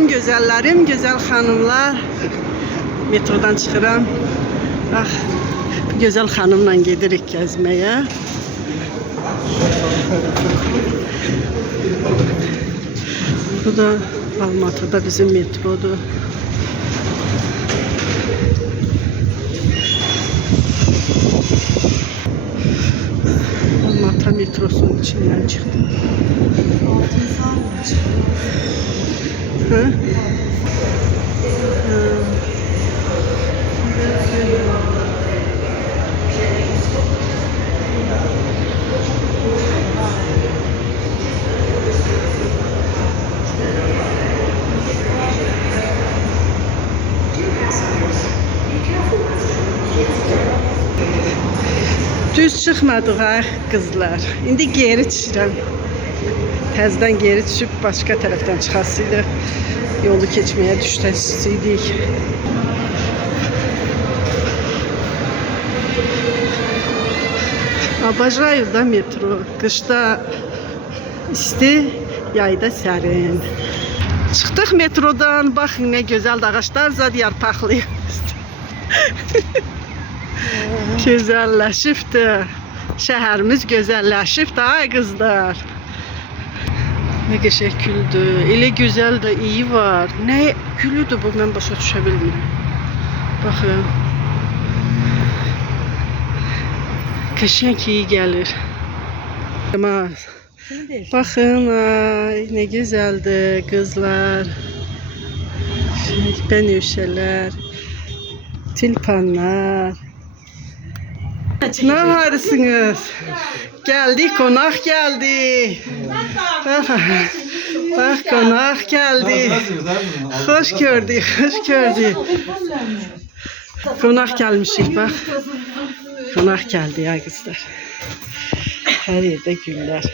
Salam gözəllərim, gözəl xanımlar. Metrodan çıxıram. Bax, gözəl xanımla gedirik gəzməyə. Bu da Almatıda bizim metrodur. Almatı metrosunun içinden çıktım. Hı? Düz çıxmadıq ha qızlar. İndi geri düşürəm. Təzədən geri düşüb başqa tərəfdən çıxasıydı. Yolu keçməyə düşəsiydik. Обожаю da metro. Qışda isti, yayda sərin. Çıxdıq metrodan. Baxın nə gözəl ağaclar zad yarpaqlayır. Gözəlləşibdi. Şəhərimiz gözəlləşibdi ay qızlar. Ne qəşəng güldür. Elə gözəl də iyi var. Nə gülüdür bu, mən başa düşə bilmirəm. Baxın. Qəşəng iyi gəlir. Baxın, ay nə gözəldir qızlar. Bənövşələr, tilpanlar. Ne varsınız? Geldik, konak geldi. Bak konak geldi. Hoş gördük, hoş gördük. Konak gelmişik bak. Konak geldi ya kızlar. Her yerde güller.